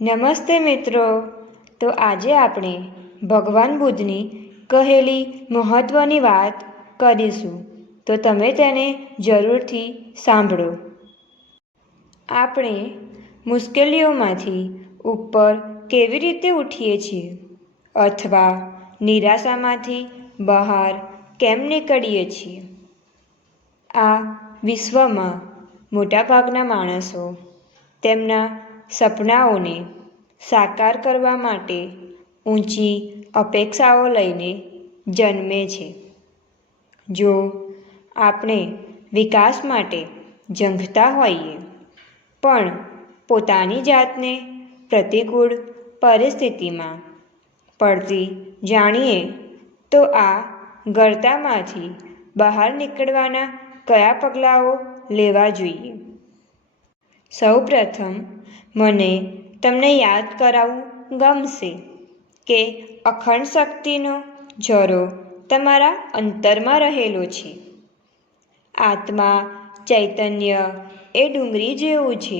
નમસ્તે મિત્રો. તો આજે આપણે ભગવાન બુદ્ધની કહેલી મહત્ત્વની વાત કરીશું, તો તમે તેને જરૂરથી સાંભળો. આપણે મુશ્કેલીઓમાંથી ઉપર કેવી રીતે ઉઠીએ છીએ અથવા નિરાશામાંથી બહાર કેમ નીકળીએ છીએ? આ વિશ્વમાં મોટાભાગના માણસો તેમના સપનાઓને સાકાર કરવા માટે ઊંચી અપેક્ષાઓ લઈને જન્મે છે. જો આપણે વિકાસ માટે ઝંખતા હોઈએ પણ પોતાની જાતને પ્રતિકૂળ પરિસ્થિતિમાં પડતી જાણીએ તો આ ગર્તામાંથી બહાર નીકળવાના કયા પગલાઓ લેવા જોઈએ? સૌપ્રથમ મને તમને યાદ કરાવવું ગમશે કે અખંડ શક્તિનો ઝરો તમારા અંતરમાં રહેલો છે. આત્મા ચૈતન્ય એ ડુંગળી જેવું છે.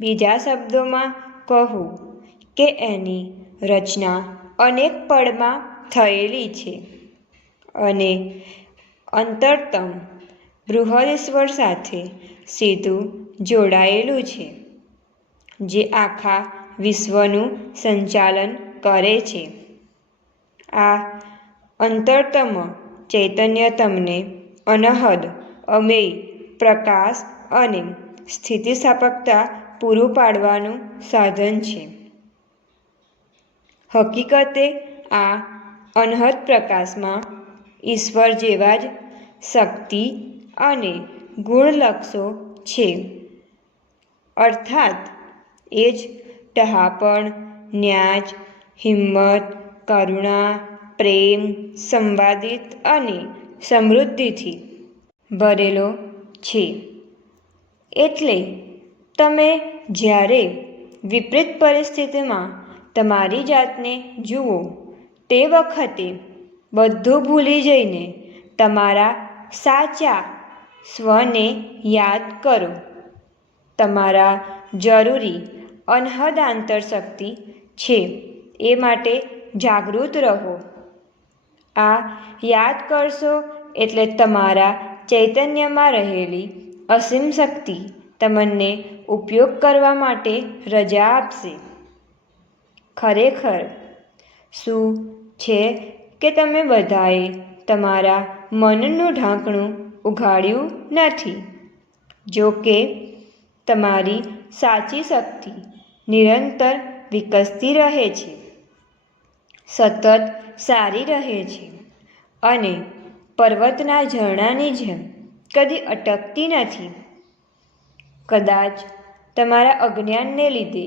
બીજા શબ્દોમાં કહું કે એની રચના અનેક પળમાં થયેલી છે અને અંતરતમ બૃહદ ઈશ્વર સાથે સીધું જોડાયેલું છે, જે આખા વિશ્વનું સંચાલન કરે છે. આ અંતરતમ ચૈતન્ય તમને અનહદ અમેય પ્રકાશ અને સ્થિતિસ્થાપકતા પૂરું પાડવાનું સાધન છે. હકીકતે આ અનહદ પ્રકાશમાં ઈશ્વર જેવા જ શક્તિ અને ગુણલક્ષો છે, અર્થાત એ જ ડહાપણ, ન્યાજ, હિંમત, કરુણા, પ્રેમ, સંવાદિત અને સમૃદ્ધિથી ભરેલો છે. એટલે તમે જ્યારે વિપરીત પરિસ્થિતિમાં તમારી જાતને જુઓ તે વખતે બધું ભૂલી જઈને તમારા સાચા સ્વને યાદ કરો. તમારા જરૂરી અનહદ આંતરશક્તિ છે એ માટે જાગૃત રહો. આ યાદ કરશો એટલે તમારા ચૈતન્યમાં રહેલી અસીમ શક્તિ તમને ઉપયોગ કરવા માટે રજા આપશે. ખરેખર શું છે કે તમે બધાએ તમારા મનનું ઢાંકણું ઉઘાડ્યું નથી. જો કે તમારી સાચી શક્તિ નિરંતર વિકસતી રહે છે, સતત સારી રહે છે અને પર્વતના ઝરણાની જેમ કદી અટકતી નથી. કદાચ તમારા અજ્ઞાનને લીધે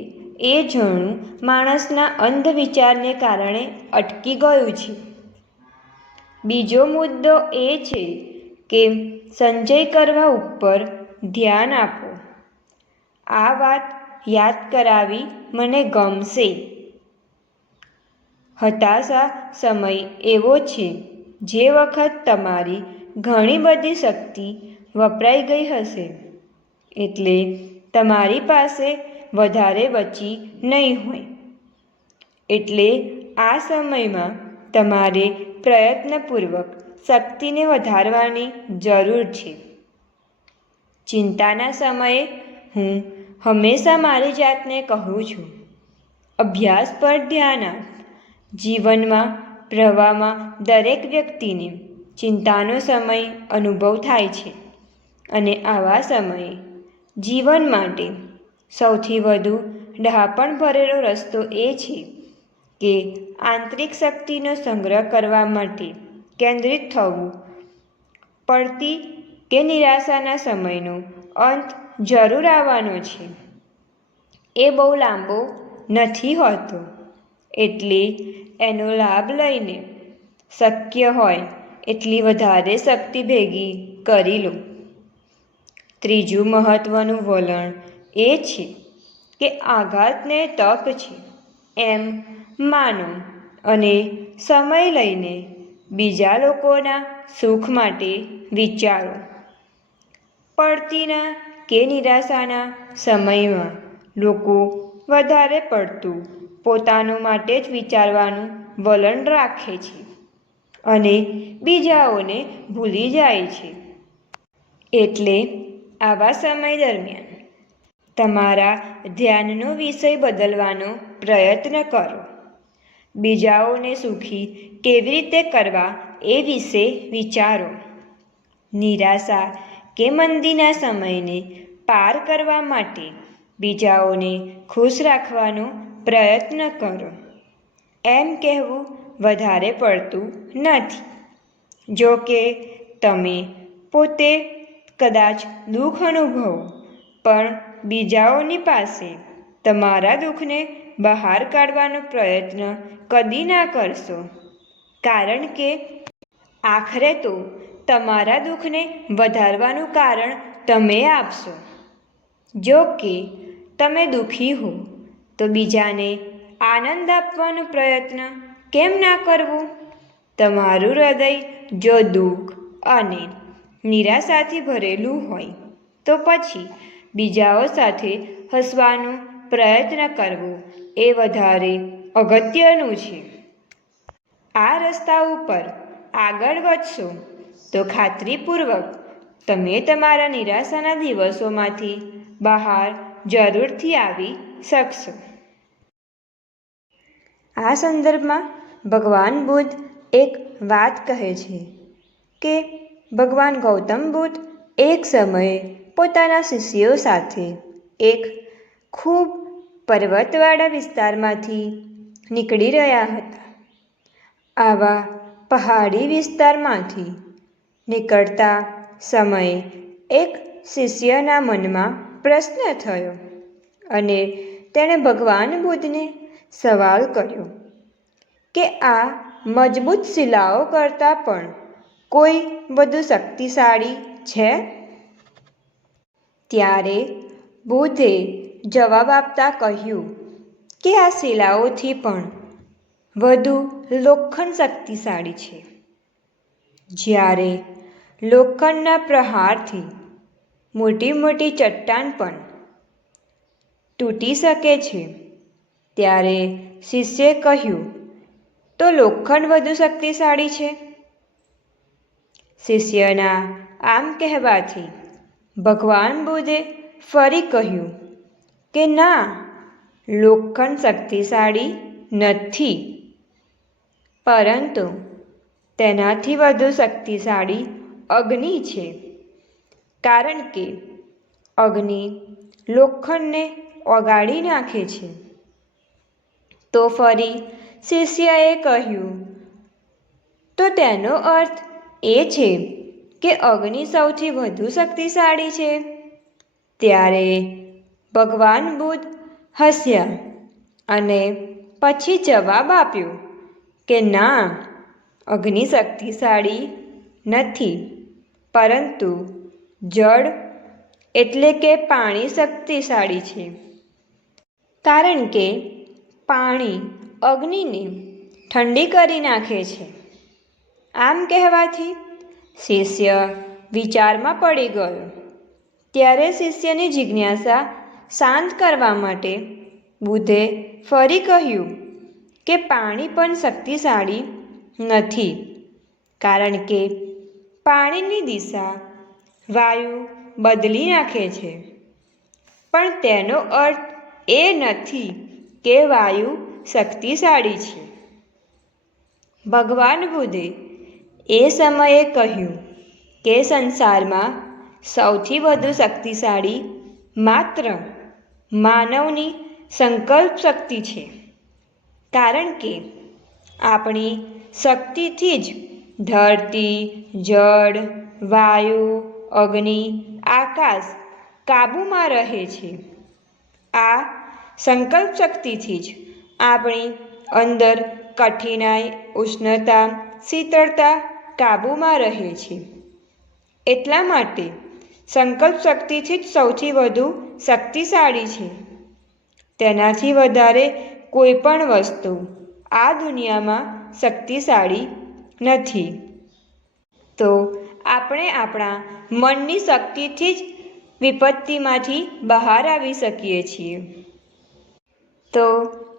એ ઝરણું માણસના અંધ વિચારને કારણે અટકી ગયું છે. બીજો મુદ્દો એ છે કે સંચય કરવા ઉપર ધ્યાન આપો. આ વાત યાદ કરાવી મને ગમશે. હતાશા સમય એવો છે જે વખત તમારી ઘણી બધી શક્તિ વપરાઈ ગઈ હશે, એટલે તમારી પાસે વધારે બચી નહીં હોય. એટલે આ સમયમાં તમારે પ્રયત્નપૂર્વક શક્તિને વધારવાની જરૂર છે. ચિંતાના સમયે હું હંમેશા મારી જાતને કહું છું, અભ્યાસ પર ધ્યાન આપ. જીવનમાં પ્રવાહમાં દરેક વ્યક્તિને ચિંતાનો સમય અનુભવ થાય છે અને આવા સમયે જીવન માટે સૌથી વધુ ડહાપણ ભરેલો રસ્તો એ છે કે આંતરિક શક્તિનો સંગ્રહ કરવા માટે કેન્દ્રિત થવું. પડતી કે નિરાશાના સમયનો અંત જરૂર આવવાનો છે. એ બહુ લાંબો નથી હોતો, એટલે એનો લાભ લઈને શક્ય હોય એટલી વધારે શક્તિ ભેગી કરી લો. ત્રીજું મહત્ત્વનું વલણ એ છે કે આઘાતને તક છે એમ માનો અને સમય લઈને બીજા લોકોના સુખ માટે વિચારો. પડતીના કે નિરાશાના સમયમાં લોકો વધારે પડતું પોતાનું માટે જ વિચારવાનું વલણ રાખે છે અને બીજાઓને ભૂલી જાય છે. એટલે આવા સમય દરમિયાન તમારા ધ્યાનનો વિષય બદલવાનો પ્રયત્ન કરો. બીજાઓને સુખી કેવી રીતે કરવા એ વિશે વિચારો. નિરાશા કે મંદીના સમયને પાર કરવા માટે બીજાઓને ખુશ રાખવાનો પ્રયત્ન કરો. એમ કહેવું વધારે પડતું નથી. જો કે તમે પોતે કદાચ દુઃખ અનુભવો, પણ બીજાઓની પાસે તમારા દુઃખને બહાર કાઢવાનો પ્રયત્ન કદી ના કરશો, કારણ કે આખરે તો તમારા દુઃખને વધારવાનું કારણ તમે આપશો. જો કે તમે દુઃખી હો તો બીજાને આનંદ આપવાનો પ્રયત્ન કેમ ના કરવું? તમારું હૃદય જો દુઃખ અને નિરાશાથી ભરેલું હોય તો પછી બીજાઓ સાથે હસવાનો પ્રયત્ન કરવો એ વધારે અગત્યનું છે. આ રસ્તા ઉપર આગળ વધશો તો ખાતરીપૂર્વક તમે તમારા નિરાશાના દિવસોમાંથી બહાર જરૂરથી આવી શકશો. આ સંદર્ભમાં ભગવાન બુદ્ધ એક વાત કહે છે કે ભગવાન ગૌતમ બુદ્ધ એક સમયે પોતાના શિષ્યો સાથે એક ખૂબ પર્વતવાળા વિસ્તારમાંથી નીકળી રહ્યા હતા. આવા પહાડી વિસ્તારમાંથી નીકળતા સમયે એક શિષ્યના મનમાં પ્રશ્ન થયો અને તેણે ભગવાન બુદ્ધને સવાલ કર્યો કે આ મજબૂત શિલાઓ કરતાં પણ કોઈ વધુ શક્તિશાળી છે? ત્યારે બુદ્ધે જવાબ આપતા કહ્યું કે આ શિલાઓથી પણ વધુ લોખંડ શક્તિશાળી છે. જ્યારે લોખંડના પ્રહારથી મોટી મોટી ચટ્ટાન પણ તૂટી શકે છે, ત્યારે શિષ્યે કહ્યું, તો લોખંડ વધુ શક્તિશાળી છે? શિષ્યના આમ કહેવાથી ભગવાન બુદ્ધે ફરી કહ્યું કે ના, લોખંડ શક્તિશાળી નથી, પરંતુ તેનાથી વધુ શક્તિશાળી અગ્નિ છે. કારણ કે અગ્નિ લોખંડને ઓગાળી નાખે છે. તો ફરી શિષ્યએ કહ્યું, તો તેનો અર્થ એ છે કે અગ્નિ સૌથી વધુ શક્તિશાળી છે? ત્યારે ભગવાન બુદ્ધ હસ્યા અને પછી જવાબ આપ્યો કે ના, અગ્નિ શક્તિશાળી નથી, પરંતુ જળ એટલે કે પાણી શક્તિશાળી છે. કારણ કે પાણી અગ્નિને ઠંડી કરી નાખે છે. આમ કહેવાથી શિષ્ય વિચારમાં પડી ગયો. ત્યારે શિષ્યની જિજ્ઞાસા શાંત કરવા માટે બુદ્ધે ફરી કહ્યું કે પાણી પણ શક્તિશાળી નથી, કારણ કે પાણીની દિશા વાયુ બદલી નાખે છે. પણ તેનો અર્થ એ નથી કે વાયુ શક્તિશાળી છે. ભગવાન બુદ્ધે એ સમયે કહ્યું કે સંસારમાં સૌથી વધુ શક્તિશાળી માત્ર માનવની સંકલ્પ શક્તિ છે. કારણ કે આપણી શક્તિથી જ ધરતી, જળ, વાયુ, અગ્નિ, આકાશ કાબૂમાં રહે છે. આ સંકલ્પ શક્તિથી જ આપણી અંદર કઠિનાઈ, ઉષ્ણતા, શીતળતા કાબૂમાં રહે છે. એટલા માટે સંકલ્પ શક્તિથી જ સૌથી વધુ શક્તિશાળી છે. તેનાથી વધારે કોઈ પણ વસ્તુ આ દુનિયામાં શક્તિશાળી નથી. તો આપણે આપણા મનની શક્તિથી જ વિપત્તિમાંથી બહાર આવી શકીએ છીએ. તો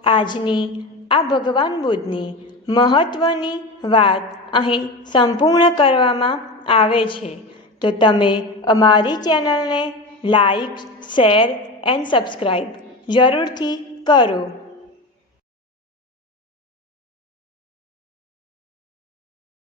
આજની આ ભગવાન બુદ્ધની મહત્ત્વની વાત અહીં સંપૂર્ણ કરવામાં આવે છે. તો તમે અમારી ચેનલને લાઈક, શેર એન્ડ સબસ્ક્રાઈબ જરૂરથી કરો.